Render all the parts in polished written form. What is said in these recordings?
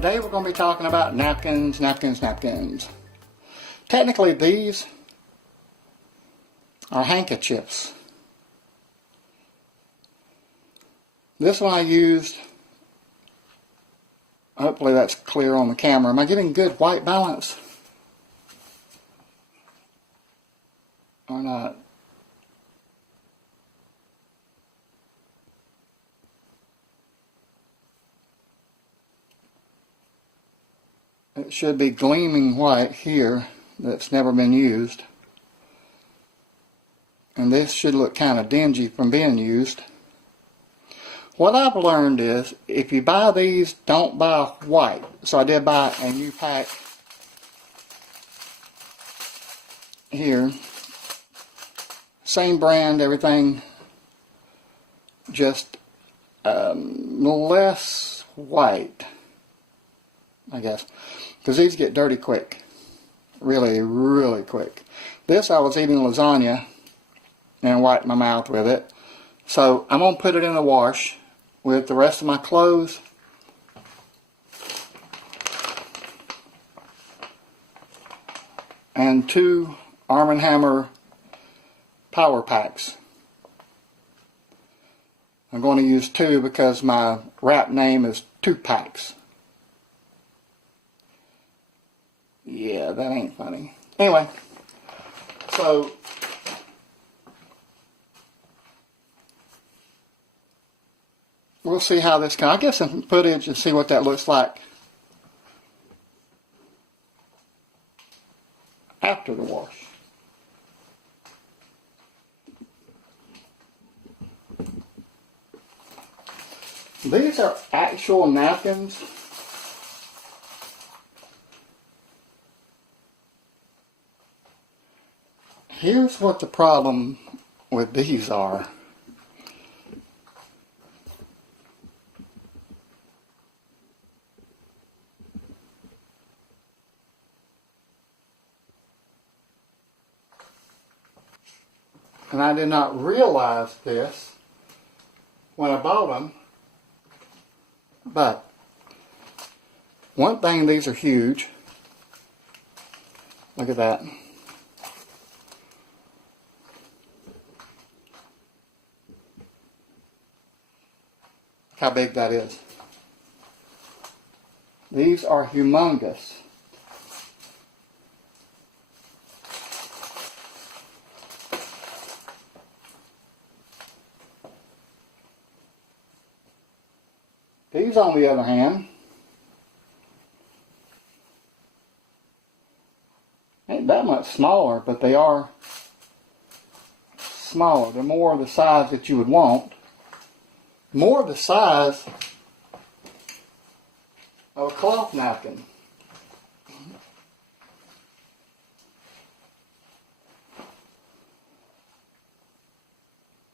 Today we're going to be talking about napkins, napkins, napkins. Technically these are handkerchiefs. This one I used, hopefully that's clear on the camera. Am I getting good white balance? Or not? It should be gleaming white here that's never been used. And this should look kind of dingy from being used. What I've learned is, if you buy these, don't buy white. So I did buy a new pack here. Same brand, everything, just less white, I guess. Because these get dirty quick. Really, really quick. This, I was eating lasagna and wiped my mouth with it. So I'm going to put it in the wash with the rest of my clothes. And 2 Arm & Hammer power packs. I'm going to use 2 because my wrap name is 2 packs. Yeah, that ain't funny. Anyway, so we'll see how this comes. I get some footage and see what that looks like after the wash. These are actual napkins. Here's what the problem with these are. And I did not realize this when I bought them. But one thing, these are huge. Look at that. How big that is. These are humongous. These, on the other hand, ain't that much smaller, but they are smaller. They're more the size that you would want. More the size of a cloth napkin.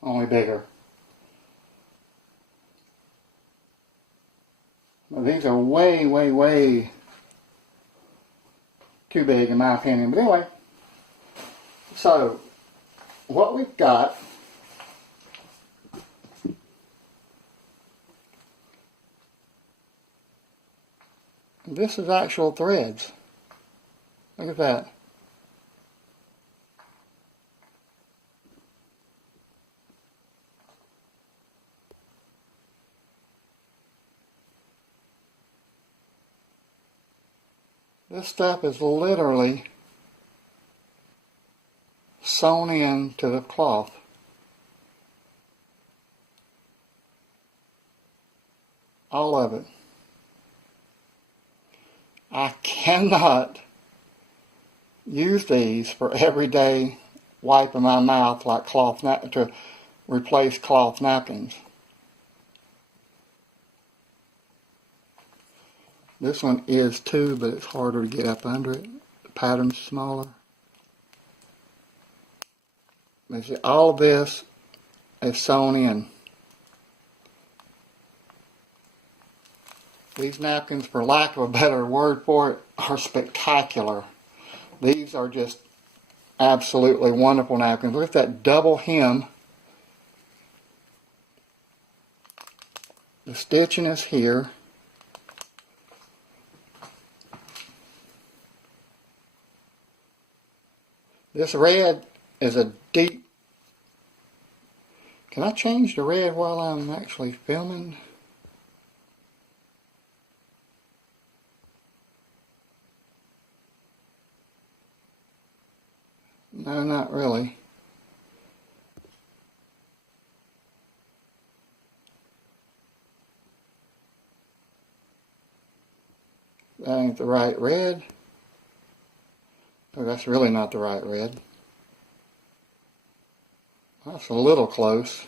Only bigger. Well, these are way, way, way too big in my opinion. But anyway, so what we've got, this is actual threads. Look at that. This stuff is literally sewn into the cloth. All of it. I cannot use these for everyday wiping my mouth like cloth to replace cloth napkins. This one is too, but it's harder to get up under it. The pattern's smaller. You see, all of this is sewn in. These napkins, for lack of a better word for it, are spectacular. These are just absolutely wonderful napkins. Look at that double hem. The stitching is here. This red is a deep... Can I change the red while I'm actually filming? No, not really. That ain't the right red. Oh, that's really not the right red. That's a little close.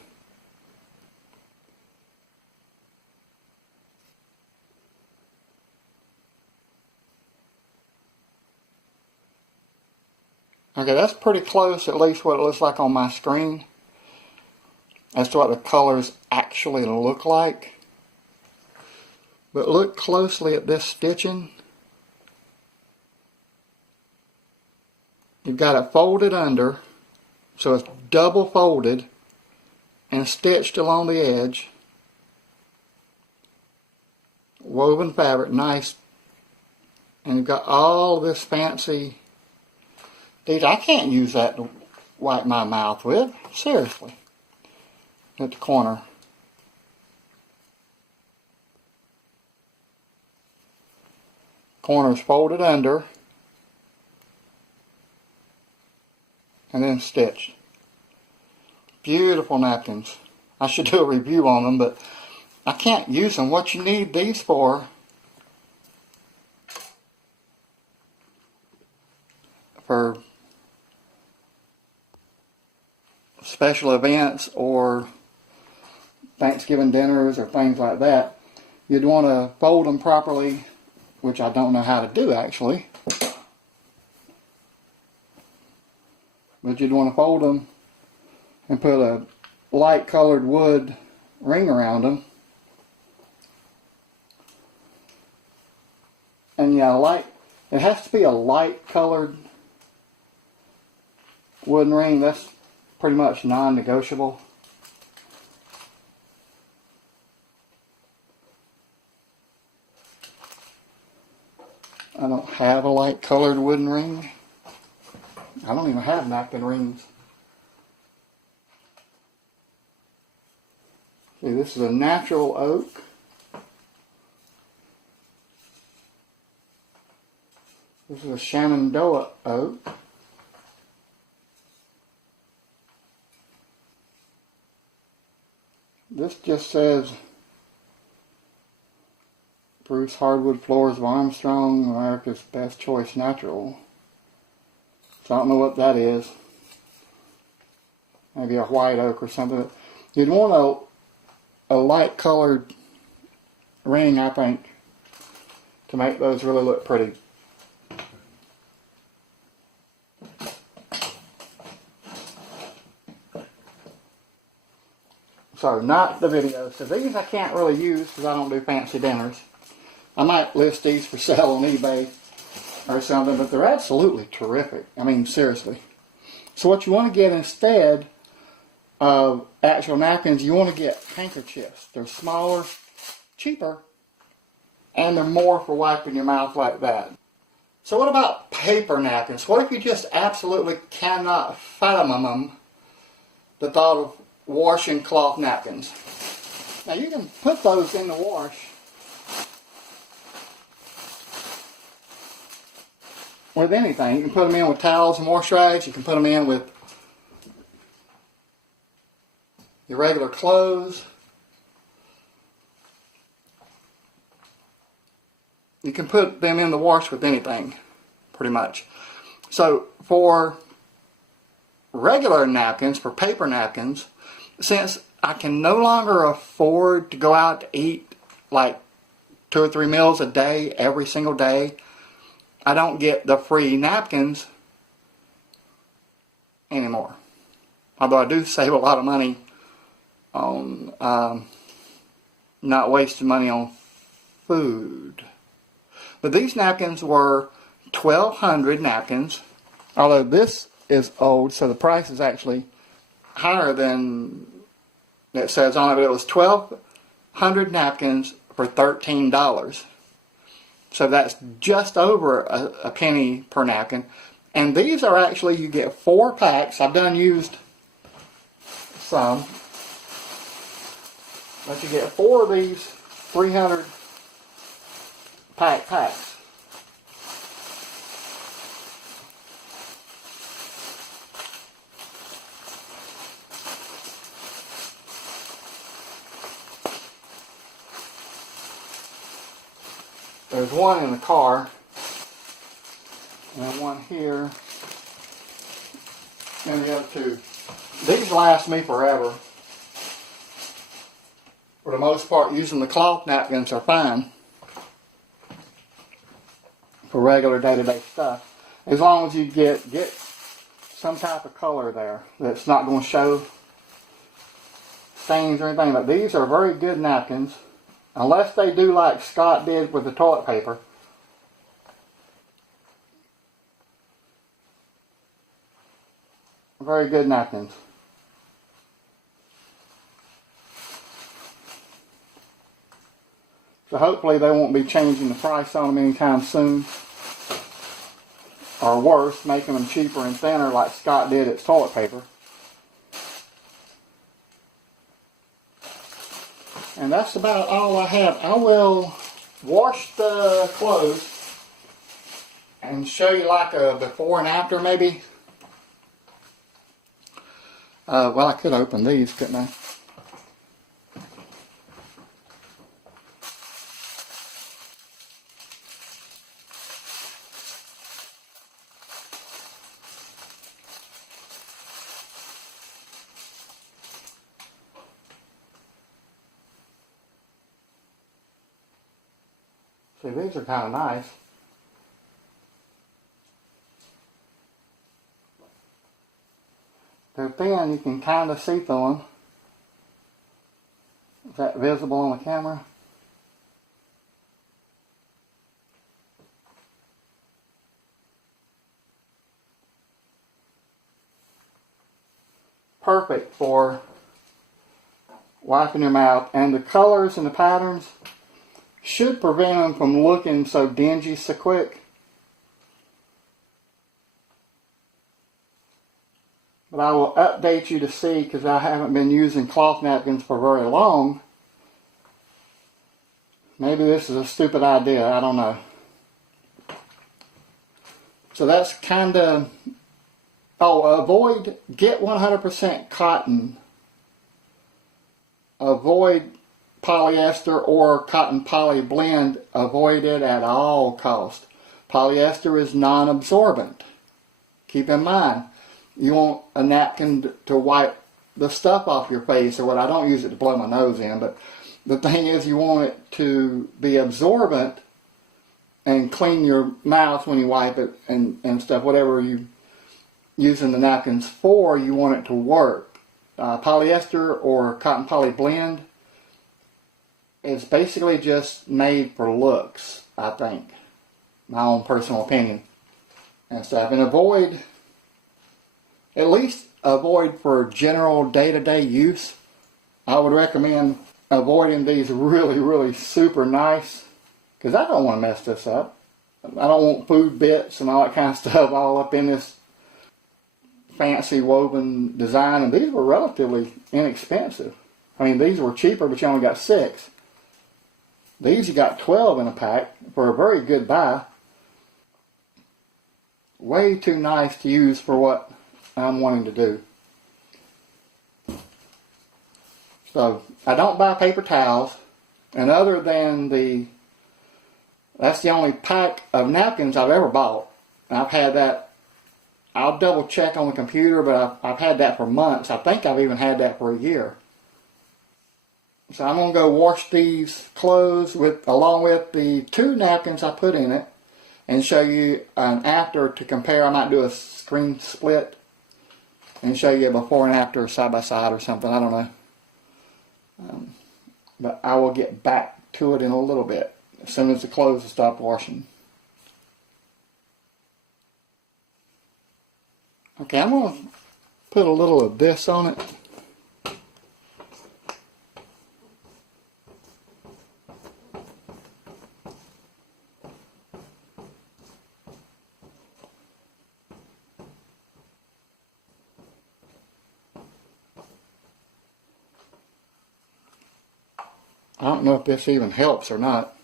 Okay, that's pretty close, at least what it looks like on my screen, as to what the colors actually look like. But look closely at this stitching. You've got it folded under, so it's double folded and stitched along the edge. Woven fabric, nice. And you've got all this fancy detail. I can't use that to wipe my mouth with, seriously. At the corner. Corners folded under and then stitched. Beautiful napkins. I should do a review on them, but I can't use them. What you need these for special events or Thanksgiving dinners or things like that. You'd want to fold them properly, which I don't know how to do actually. But you'd want to fold them and put a light colored wood ring around them. And yeah, it has to be a light colored wooden ring. That's pretty much non-negotiable. I don't have a light colored wooden ring. I don't even have napkin rings. See, this is a natural oak. This is a Shenandoah oak. This just says Bruce Hardwood Floors of Armstrong, America's Best Choice Natural. So I don't know what that is. Maybe a white oak or something. You'd want a light colored ring, I think, to make those really look pretty. So, not the videos. So these I can't really use because I don't do fancy dinners. I might list these for sale on eBay or something, but they're absolutely terrific. I mean, seriously. So what you want to get instead of actual napkins, you want to get handkerchiefs. They're smaller, cheaper, and they're more for wiping your mouth like that. So what about paper napkins? What if you just absolutely cannot fathom the thought of washing cloth napkins? Now you can put those in the wash with anything. You can put them in with towels and moisturize. You can put them in with your regular clothes. You can put them in the wash with anything, pretty much. So for regular napkins, for paper napkins, since I can no longer afford to go out to eat like 2 or 3 meals a day, every single day, I don't get the free napkins anymore. Although I do save a lot of money on not wasting money on food. But these napkins were 1,200 napkins. Although this is old, so the price is actually higher than it says on it. But it was 1,200 napkins for $13. So that's just over a penny per napkin. And these are actually, you get 4 packs. I've done used some. But you get 4 of these 300 packs. There's one in the car, and one here, and the other 2. These last me forever. For the most part, using the cloth napkins are fine for regular day-to-day stuff, as long as you get some type of color there that's not going to show stains or anything. But these are very good napkins. Unless they do like Scott did with the toilet paper. Very good napkins. So hopefully they won't be changing the price on them anytime soon. Or worse, making them cheaper and thinner like Scott did its toilet paper. And that's about all I have. I will wash the clothes and show you like a before and after maybe. Well, I could open these, couldn't I? See, these are kind of nice. They're thin, you can kind of see through them. Is that visible on the camera? Perfect for wiping your mouth. And the colors and the patterns should prevent them from looking so dingy so quick. But I will update you to see, because I haven't been using cloth napkins for very long. Maybe this is a stupid idea, I don't know. So that's kind of... Oh, get 100% cotton. Avoid polyester or cotton poly blend. Avoid it at all costs. Polyester is non-absorbent. Keep in mind, you want a napkin to wipe the stuff off your face or what. I don't use it to blow my nose in, but the thing is, you want it to be absorbent and clean your mouth when you wipe it and stuff. Whatever you using the napkins for, you want it to work. Polyester or cotton poly blend is basically just made for looks, I think. My own personal opinion and stuff. And avoid, at least avoid for general day-to-day use. I would recommend avoiding these really, really super nice, because I don't want to mess this up. I don't want food bits and all that kind of stuff all up in this fancy woven design. And these were relatively inexpensive. I mean, these were cheaper, but you only got 6. These you got 12 in a pack for a very good buy. Way too nice to use for what I'm wanting to do. So I don't buy paper towels, and other than that's the only pack of napkins I've ever bought. And I've had that, I'll double check on the computer, but I've had that for months. I think I've even had that for a year. So I'm going to go wash these clothes along with the 2 napkins I put in it and show you an after to compare. I might do a screen split and show you a before and after side by side or something. I don't know. But I will get back to it in a little bit as soon as the clothes stop washing. Okay, I'm going to put a little of this on it. I don't know if this even helps or not.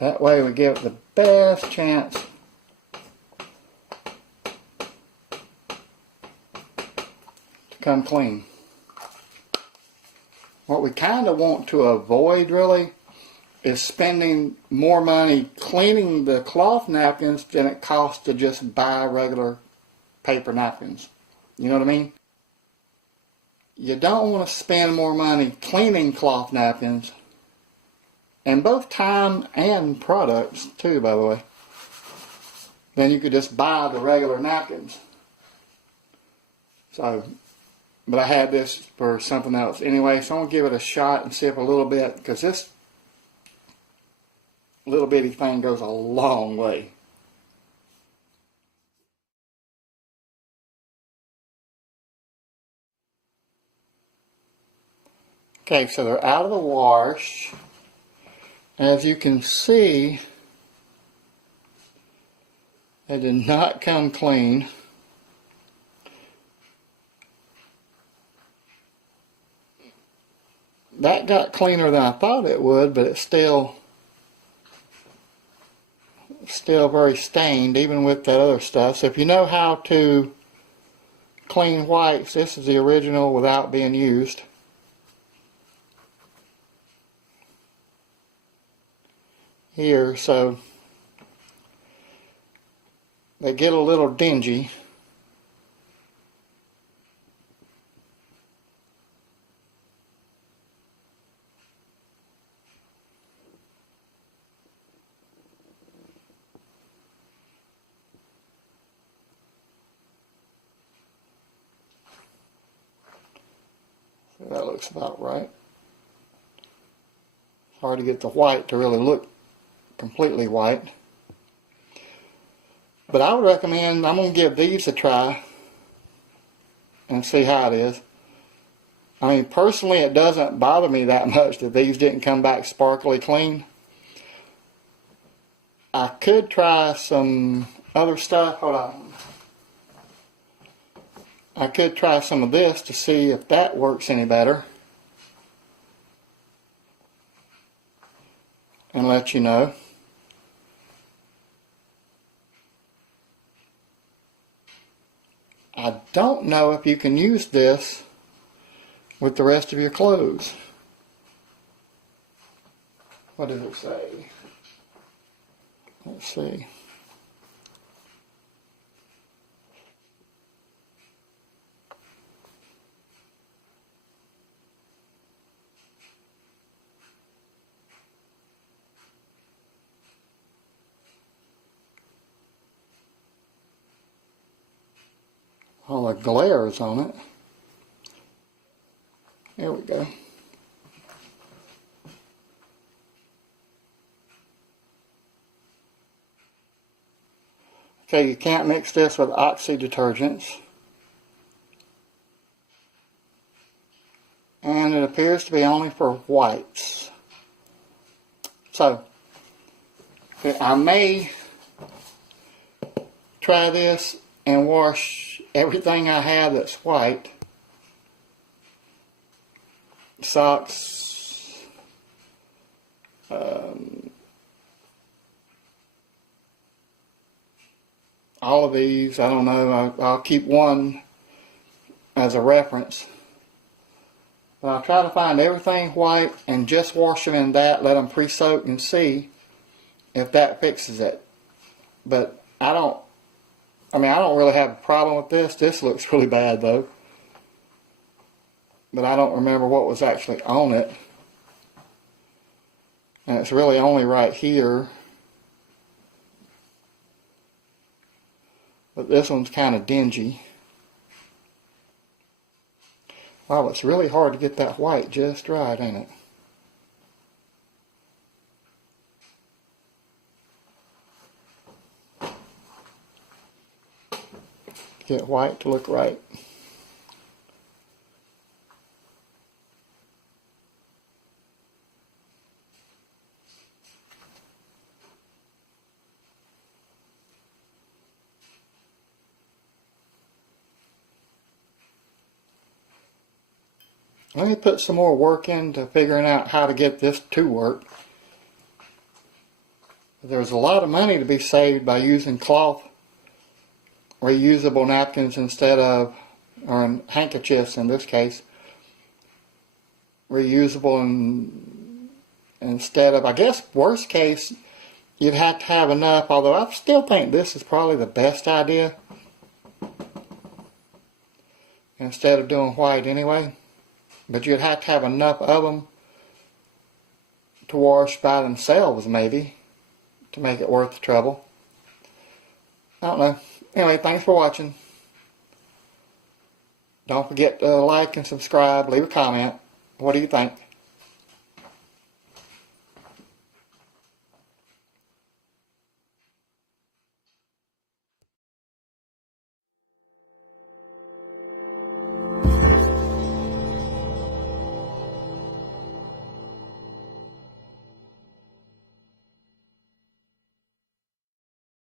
That way we give it the best chance to come clean. What we kind of want to avoid really is spending more money cleaning the cloth napkins than it costs to just buy regular paper napkins. You know what I mean? You don't want to spend more money cleaning cloth napkins, and both time and products too, by the way, then you could just buy the regular napkins. So, but I had this for something else anyway, so I'm going to give it a shot and sip a little bit, because this little bitty thing goes a long way. Okay, so they're out of the wash. As you can see, they did not come clean. That got cleaner than I thought it would, but it's still very stained, even with that other stuff. So if you know how to clean whites, this is the original without being used. Here, so they get a little dingy. So that looks about right. It's hard to get the white to really look completely white. But I would recommend, I'm going to give these a try and see how it is. I mean, personally, it doesn't bother me that much that these didn't come back sparkly clean. I could try some other stuff. Hold on. I could try some of this to see if that works any better, and let you know. I don't know if you can use this with the rest of your clothes. What does it say? Let's see. All the glare is on it. There we go. Okay, you can't mix this with oxy detergents. And it appears to be only for whites. So, I may try this and wash everything I have that's white. Socks, all of these, I don't know, I'll keep one as a reference. But I'll try to find everything white and just wash them in that, let them pre-soak and see if that fixes it. But I don't really have a problem with this. This looks really bad though. But I don't remember what was actually on it. And it's really only right here. But this one's kind of dingy. Wow, it's really hard to get that white just right, ain't it? Get white to look right. Let me put some more work into figuring out how to get this to work. There's a lot of money to be saved by using cloth, reusable napkins instead of, or handkerchiefs in this case, reusable instead of, I guess, worst case, you'd have to have enough, although I still think this is probably the best idea instead of doing white anyway. But you'd have to have enough of them to wash by themselves, maybe, to make it worth the trouble. I don't know. Anyway, thanks for watching. Don't forget to like and subscribe, leave a comment. What do you think?